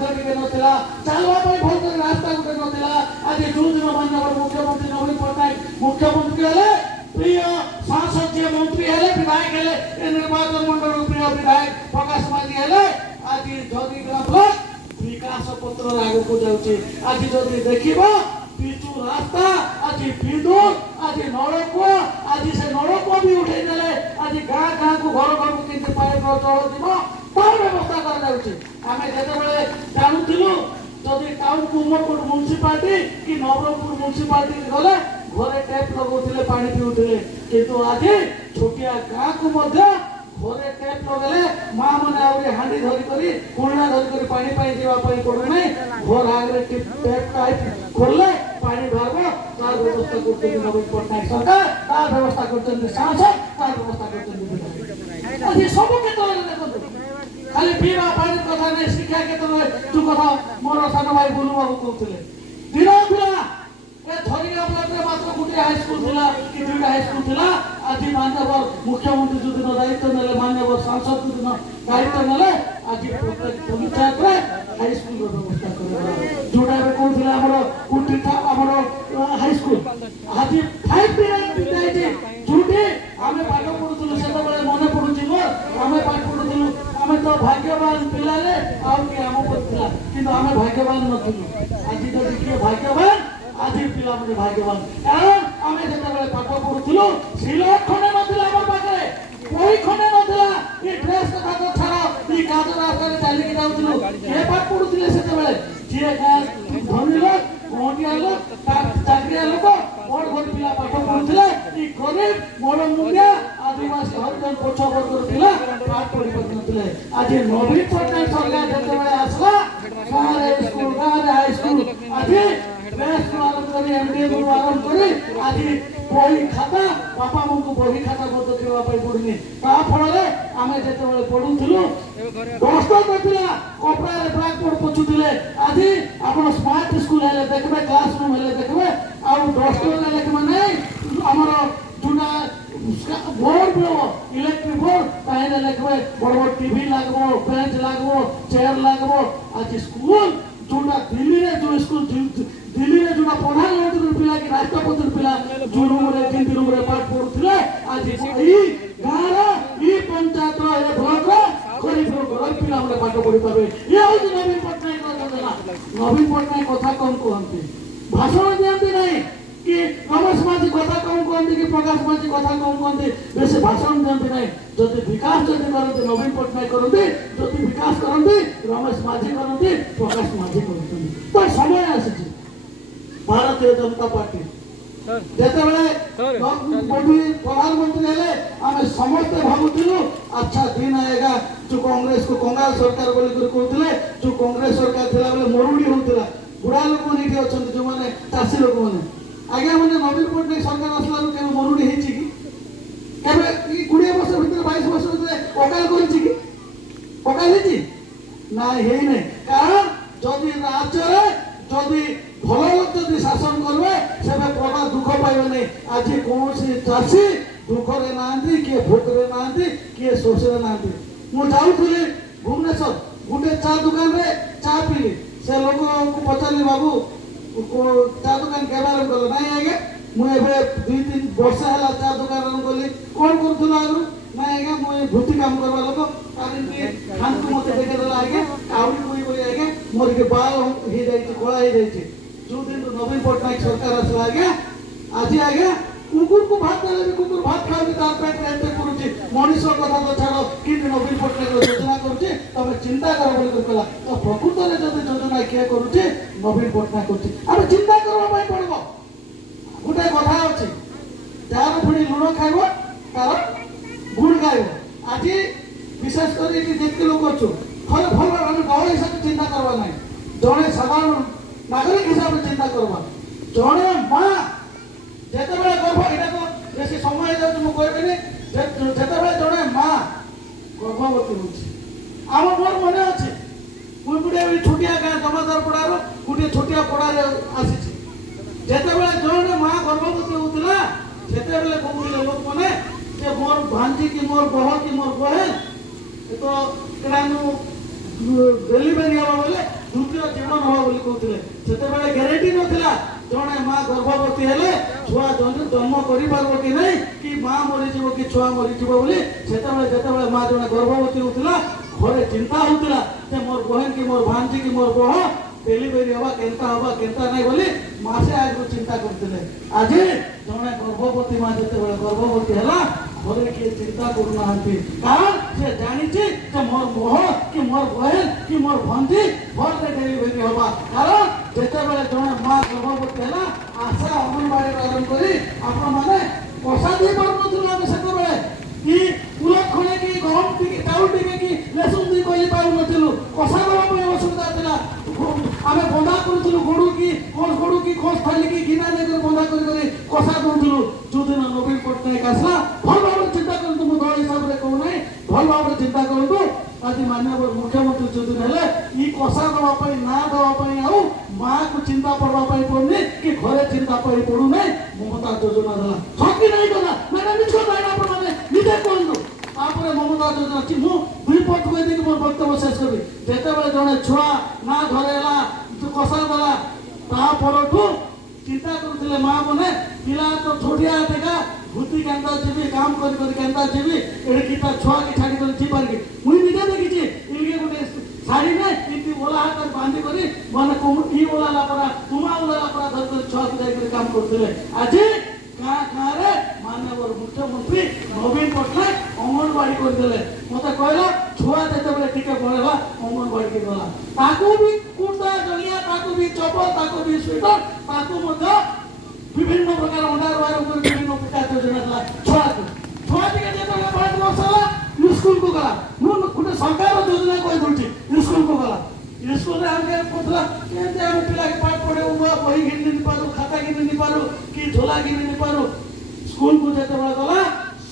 टे नाला चलवाई भल रास्ता गोटे नाला आज जो दिन माननीय मुख्यमंत्री नवीन पट्टनायक मुख्यमंत्री हेले प्रिय सांसद जी मंत्री हेले विधायक हेले निर्वाचन मंडल प्रिय विधायक प्रकाश माझी हेले आज जदि ब्लॉक विकास पत्र आगे को जाउचे आज जदि देखिबो पिचु रास्ता आज विद्युत आज नलकूप आज से नलकूप भी उठे देले आज गाँ गाँ को घर घर को केमती पाइप चल जीव तार व्यवस्था कर जाउचे आमे जेते बेले जानुथिलु जदि टाउन को उमरकोट म्युनिसिपालिटी कि नवरंगपुर म्युनिसिपालिटी गले घरे टैप लगौथिले पानी पिउथिले किंतु आज छोटिया गाँ को मध्य घरे टैप लगले माँ मैंने आउरी हांडी धरी करी कुंडा धरी करी पानी पाई जीवा पाई पड़े नहीं घर आगे टैप टाइप खोलले पानी बाहर तार व्यवस्था करते नवीन पट्टनायक सरकार तार व्यवस्था करते सांसद तार व्यवस्था करते आज सब क्षेत्र में देखो खाली पीवा पानी कथा नहीं शिक्षा क्षेत्र में तू कथा मोर सान भाई बोलू बाबू कहते दिन पिला धरिया ब्लॉक मात्र गोटे हाई स्कूल थिला कि दुईटा हाई स्कूल थिला आज माननीय मुख्यमंत्री जो दिन दायित्व नेले माननीय सांसद जो दिन दायित्व नेले आज प्रत्येक पंचायत रे हाई स्कूल व्यवस्था कर जोटा कौन थिला हमर कुटी था हमर हाई स्कूल आज 5 मिनट जोटी आमे पाठ पढुथुलु सेते बेले मने पडुची मोर आमे पाठ पढुथुलु आमे तो भाग्यवान पिला रे आ कि हम पर थिला किंतु आमे भाग्यवान नथुलु आज तो देखिए भाग्यवान आज पिला मने भाग्यवान कारण आमे जेते बेले पाठ पढुथुलु सिलट खने नथिला हमर पाखरे कोई खने नथिला ई ड्रेस कथा तो छाड़ो ई काज रास्ता रे चली के जाउथुलु के पाठ पढुथिले सेते बेले जे गाँ धनी लोक कोटिया लोक चाकरिया लोक बड़ बड़ पिला पाठ पढुथिले ई गरीब मोर मुंडिया आदिवासी हरिजन पछ वर्ग पिला पाठ पढि पढुथिले आज नवीन पट्टनायक सरकार जेते बेले आसला गाँ रे स्कूल गाँ रे हाई स्कूल आज बेस आरंभ करी एमडीए को आरंभ करी आज बही खाता बापा मन को बही खाता मत देवा पई पड़नी ता फल रे आमे जेते बेले पढुथिलु दोस्त नथिला कपड़ा रे ब्लैक बोर्ड पोछुथिले आज आपण स्मार्ट स्कूल हेले देखबे क्लासरूम हेले देखबे आ डस्टर रे लेखबे नै हमर जुना बोर्ड ब्लो इलेक्ट्रिक बोर्ड ताहे लेखबे बड़ बड़ टीवी लागबो बेंच लागबो चेयर लागबो आज स्कूल जोना दिल्ली रे जो स्कूल दिल्ली रे जोना प्रधानमंत्री पिला कि राष्ट्रपति पिला जो रूम रे तीन रूम रे पाठ पढुथिले आज ई गाँ रे ई पंचायत रे ए ब्लॉक रे गरीब लोक पिला हमरे पाठ पढि पाबे ये होय नवीन पट्टनायक योजना नवीन पट्टनायक कथा कम कहंती भाषण दियंती नहीं कि रमेश माझी कथा कम कहंती कि प्रकाश माझी कथा कम कहंती बेसे भाषण दियंती नहीं जदि विकास जदि करते नवीन पट्टनायक करते जदि विकास करते रमेश माझी करते प्रकाश माझी करते तो समय आसी भारतीय जनता पार्टी जेते बेले प्रधानमंत्री हेले आमे समस्त भाबुथिलु अच्छा दिन आएगा जो कांग्रेस को कंगाल सरकार बोली कर कहउथिले जो कांग्रेस सरकार थिला बेले मरुडी होउथिला बुढ़ा लोक माने अछंती जो माने चासी लोक माने आगे माने नवीन पट्टनायक सरकार असला के मरुडी हेची कि केबे ई 20 वर्ष भीतर 22 वर्ष भीतर अकाल करिछि कि अकाल हेची ना हेई नै कारण जदि राज्य रे जदि भल लोक जदि शासन करबे सेबे प्रभा दुख पाइबे नै आज कोनोसी चासी दुख रे नांदी के भूख रे नांदी के शोष रे नांदी मु जाउथुली भुवनेश्वर गुटे चा दुकान रे चा पीली से लोक को पचाली बाबू को चा दुकान केबार गलो नाही आगे मु एबे 2-3 वर्ष हला चा दुकान रन गली कोन करथुला आगु नाही आगे मु भूति काम करबा लोक कारण कि खान को मते देखे देला आगे काउडी कोई बोली आगे मोर के बाल हे जाई कोला हे जाई जो दिन नवीन पट्टनायक सरकार असला आगे आज आगे कुकुर को भात देले भी कुकुर भात खाबी तार पेट एते करूची मनुष्य कथा तो छाड़ो कि नवीन पट्टनायक योजना करूची तमे चिंता करो बोली कहला तो प्रकृत रे जदि योजना के करूची नवीन पट्टनायक करूची आबे चिंता करबा पई पड़बो गुटे कथा अछि तार पुनी लुण खाइबो तार गुड़ खाइबो आज विशेष करी कि जेते लोक अछु फल फल हम गाँव हिसाब चिंता करबा नै जणे साधारण नागरिक हिसाब से चिंता करबा जणे मां जेते बेले गर्भ एटा तो बेसी समय जाउ मु कहबेनी जेते बेले जणे मां गर्भवती होछि आम मोर मने अछि मु गुडे छोटिया गाँ जमादार पड़ारो गुटे छोटिया पड़ारे आसीछि जेते बेले जणे मां गर्भवती होतिला जेते बेले कहउले लोक माने जे मोर भांजी की मोर बह की मोर बहन तो केडानु डेलीवरी हवा बोले कहते से ग्यारंटी नाला जड़े माँ गर्भवती हेले छुआ जन्म कर कि नहीं कि माँ मरीज कि छुआ मरीज बोली से माँ जड़े गर्भवती होता घरे चिंता होता मोर बहन कि मोर भांजी कि मोर बह डेलीवरी हवा केनता नहीं बोली मासे आगु चिंता करते आज जड़े गर्भवती माँ जो गर्भवती है घरे किए चिंता करूना कारण से जानी मोर मोह कि मोर बहन कि मोर भंजी घर डेलीवरी हवा कारण जिते जड़े माँ गर्भवती है आशा अंगनवाड़ी आरंभ कर आपण मैंने कषा दे पार्न से कि उलट खड़े कि गहम टी चाउल टी कि लेसुन दी कही पाऊन कषा देवाई असुविधा था आम बंधा करूँ गोड़ू की कौन थाली की गिना नहीं बंधा कर कषा दूलु जो दिन नवीन पट्टनायक आसला भल भाव चिंता करूँ मुझे दल हिसाब से कहूना भल भाव चिंता करूँ आज माननीय मुख्यमंत्री जो दिन है ये कषा देवाई ना देवाई आउ माँ को चिंता पड़वाई पड़नी कि घरे चिंता पड़ू ना ममता योजना देला सकी नहीं कला मैंने मिछ मैंने निजे कहूँ आप ममता योजना अच्छी मुझे दुई पट कहीदी मोर वक्तव्य शेष करी जिते जड़े छुआ ना घरे कषा देला तापरठू चिंता करते माँ मैंने पिला तो छोटिया टेका भूति केन्ता जीवी काम केन्ता जीवी एड़ी छुआ की छाड़ी कर जी पारि मुई निजे देखी इनके गोटे शाड़ी में इतनी ओला हाथ बांधी करी माने ई ओला परा तुमा ओला परा धर छुआ की जाकर काम करते आज गाँ रे माननीय मुख्यमंत्री नवीन पट्टनायक अंगनवाड़ी करदे मत कहला छुआ जिते टिके बढ़ेगा अंगनवाड़ी के गला ताकू भी कुर्ता जलिया भी चपल भी स्वेटर विभिन्न प्रकार अंडार विभिन्न प्रकार योजना छुआ छुआ टिके स्कूल को गला गोटे सरकार योजना कही दूसरी स्कूल को गला स्कूल में आगे पढ़ला केते हम पिला के पाठ पढ़े बही घिन नहीं पारू खाता घिन नहीं पारू कि झोला घिन नहीं पारू स्कूल को जेते गला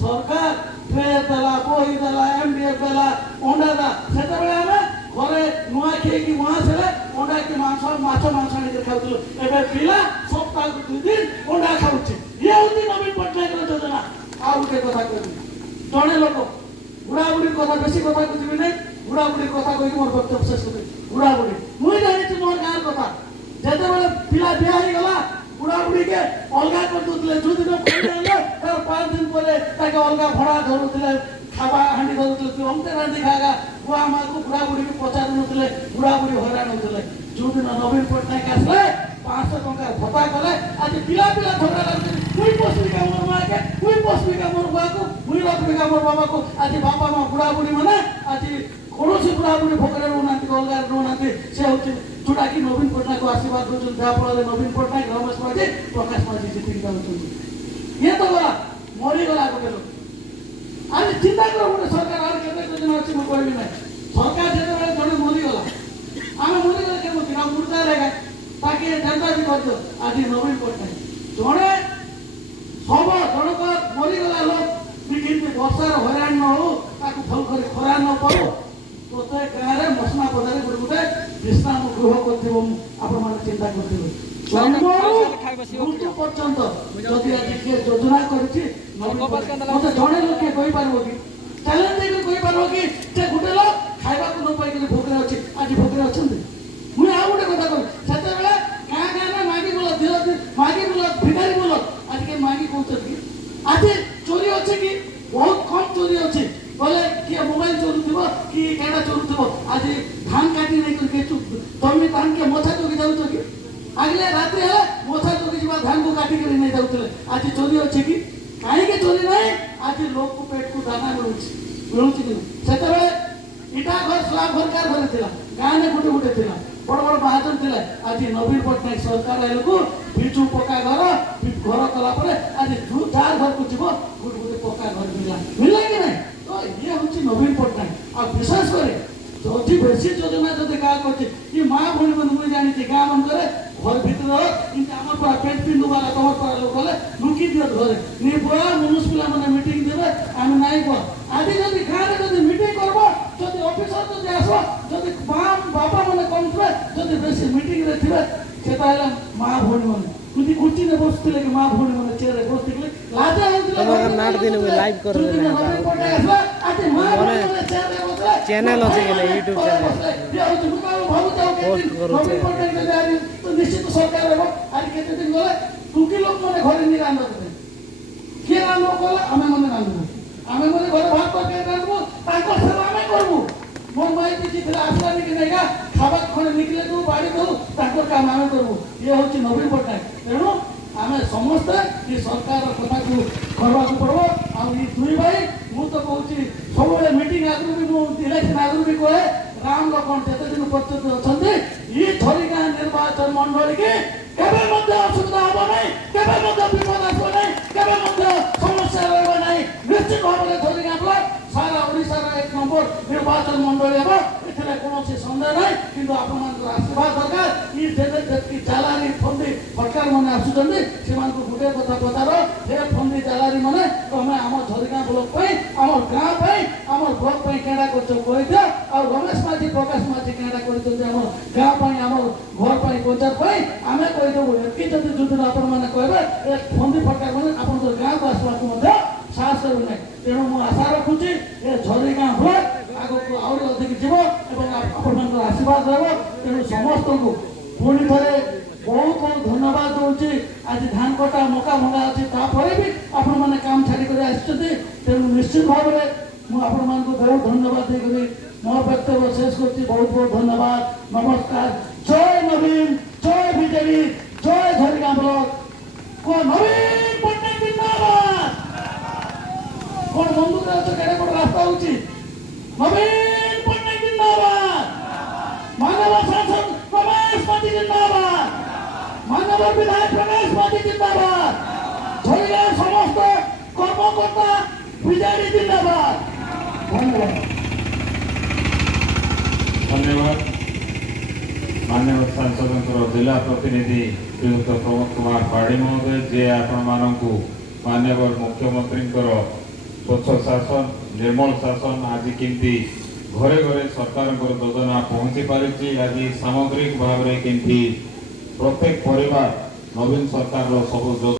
सरकार ड्रेस देला बही देला एमडीएफ देला अंडा दा सेते बेले हमें घरे नुआ खे कि वहां से अंडा के माछ आनी खाउतलो एबे पिला सप्ताह को 2 दिन अंडा खाउची ये होती नवीन पट्टनायक योजना आ उठे कथा कहू जड़े लोक बुढ़ा बुढ़ी कथा बेसी कथा कहबी नहीं बुढ़ा बुढ़ी कथा कही मोर वक्तव्य शेष कर बुढ़ा बुढ़ी मुई जानी मोर गाँव कथा जिते पिला बिया हो गला बुढ़ा बुढ़ी के अलग कर दूसरे जो दिन 5 दिन पर अलग भड़ा धरुले खावा हाँडी धरुले तू हमते रांधि खाएगा बुआ माँ को बुढ़ा बुढ़ी को पचार नुले बुढ़ा बुढ़ी हैरान होते जो दिन नवीन पट्टनायक आसले 500 टंका भत्ता कले आज पिला झगड़ा लगे मुई पोषविका मोर माँ के मुई पोषविका मोर बुआ को मुई रखविका मोर बाबा को आज बापा माँ बुढ़ा बुढ़ी मैंने आज कौन बुढ़ा बुढ़ी भोकरे रोना अलग रोना से हूँ जोटा कि नवीन पट्टनायक को आशीर्वाद दूसरे जहाँफल नवीन पट्टनायक रमेश माझी प्रकाश माझी जीतिक जाऊँ ये तो गला मरीगला गोटे लोक आज चिंता कर गोटे सरकार आज केते योजना अच्छी मुझे कहबी ना सरकार जो जड़े मरीगला आम मरीगला केमती ना मुर्दा रहेगा ताकि जनता भी कर आज नवीन पट्टनायक जड़े सब जनक मरीगला लोक भी किसी वर्षार हैरान न हो भल कर खरा न पड़ो प्रत्येक गाँव में मसना पदारे गोटे गोटे विश्राम गृह कर चिंता करेंगे मृत्यु पर्यंत जदि आज किए योजना कर जड़े लोग कही पार कि चैलेंज देकर कही पार कि गोटे लोग खावा न पाई भोकरे अच्छी आज भोकरे अच्छा मुझे आउ गोटे कथा कह से गाँ गाँव मागी बोल धीरे मागी बोल भिखारी बोल आज के मागी कहते आज चोरी अच्छे कि बहुत कम चोरी अच्छी बोले किए मोबाइल चोरुव कि क्या चोरुव आज धान काटी नहीं करके तुम धान के मछा चोरी जाऊँ कि आगे रात है मछा चोरी जा धान को काटिक नहीं जाऊे आज चोरी अच्छे कि कहीं चोरी ना आज लोक को पेट को दाना मिलूँ कि से इटा घर स्लाब घर कार घर थी गाँव में गोटे गोटे थी बड़ बड़ महाजन थे आज नवीन पट्टनायक सरकार आए बिजु पक्का घर घर कलापर आज जार घर को जीव गोटे गोटे पक्का घर मिलला कि नहीं तो ये हूँ नवीन पट्टनायक आ विशेष कर जदि बेसी योजना जब गाँ कर माँ भूमि मैंने मुझे जानी गाँ मनकर घर भितर आम पूरा पेट पिंधु वाला तुम पूरा लोग लुकी दियो घरे नहीं बुआ मनुष पिला मैंने मीटिंग देवे आम नाई बुआ आज जब गाँव में जब मीटिंग करब जब ऑफिसर जब आस जब माँ बापा मैंने कम थे जब बेसी मीटिंग रे थे से माँ भूमि मैंने तुझी कुर्सी में बसते कि माँ भूमि मैंने चेयर रे बसते लाजा चैनल अच्छे यूट्यूब चैनल नवीन पट्टनायक जदि आज तो निश्चित सरकार हेबो आज केते दिन गले टुकी लोक माने घरे नि रांध देबे के रांध कले आमे माने रांधबो आमे माने घरे भात तरकारी रांधबो ताको सेवा आमे करबो मो माइती चित्र आसलानी कि नैका खाबा खणे निकले तो बाड़ी दो ताको काम आमे करबो ये होची नवीन पट्टनायक तेणु आमे समस्त ये सरकार कथा को करवा को पड़बो आ ई दुई भाई मु तो कहूची सबले मीटिंग आगु भी मु इलेक्शन आगु भी कहे राम लखन जेते दिन प्रस्तुत अछंती ई झरिगाँ निर्वाचन मंडली के केबे मध्य असुविधा हो नै केबे मध्य विपद आसो नै केबे मध्य समस्या रहबो नै निश्चित भाबरे झरिगाँ ब्लक सारा ओडिसा रा एक नंबर निर्वाचन मंडली हेबो एथले कोनोसी संदेह नै किंतु आपमान आशीर्वाद दरकार ई जेते जेति जालारी फंदी सरकार माने आसुचंदी सेमान को गुटे कथा पतारो हे फंदी जालारी माने तमे हम झरिगाँ ब्लक पई हमर गां पई हमर ब्लक पई केडा करछ कहिदे आ रमेश माझी प्रकाश माझी केडा करछन हमर गां पई हमर घर पई पंचायत पई आमे कहि देबो एकी जति जुदि आपण माने कहबे ए फंदी सरकार माने आपण गां को आसवा को मध्य साहस करू नै तेणु मु आशा रखुची ए झरिगाँ ब्लक आगो को आउरी अधिक जीव एवं आपण आशीर्वाद रहबो तेणु समस्त को पुणी थरे बहुत बहुत धन्यवाद दूची आज धान कटा मका भंगा अच्छी तापर भी आपण मैंने काम छाड़ी कर आसते तेणु निश्चित भाव में मुझे आपण मान को बहुत धन्यवाद देकरी मोर वक्तव्य शेष करती बहुत बहुत धन्यवाद नमस्कार जय नवीन जय बीजेपी जय झरिगाँ ब्लक को नवीन पट्टनायक जिंदाबाद कौन बंधु केड़े कोड रास्ता होची नवीन पट्टनायक जिंदाबाद मानव शासन रमेश माझी जिंदाबाद मानव विधायक रमेश माझी जिंदाबाद झरिगाँ समस्त कर्मकर्ता विजयी जिंदाबाद धन्यवाद धन्यवाद माननीय सांसद जिला प्रतिनिधि श्रीयुक्त प्रमोद कुमार पाढ़ी महोदय जे आपण मानकु माननीय मुख्यमंत्री स्वच्छ शासन निर्मल शासन आज केमती घरे घरे सरकार योजना पहुंची पारिछि आज सामग्रिक भाव में केमती प्रत्येक परिवार नवीन सरकार सब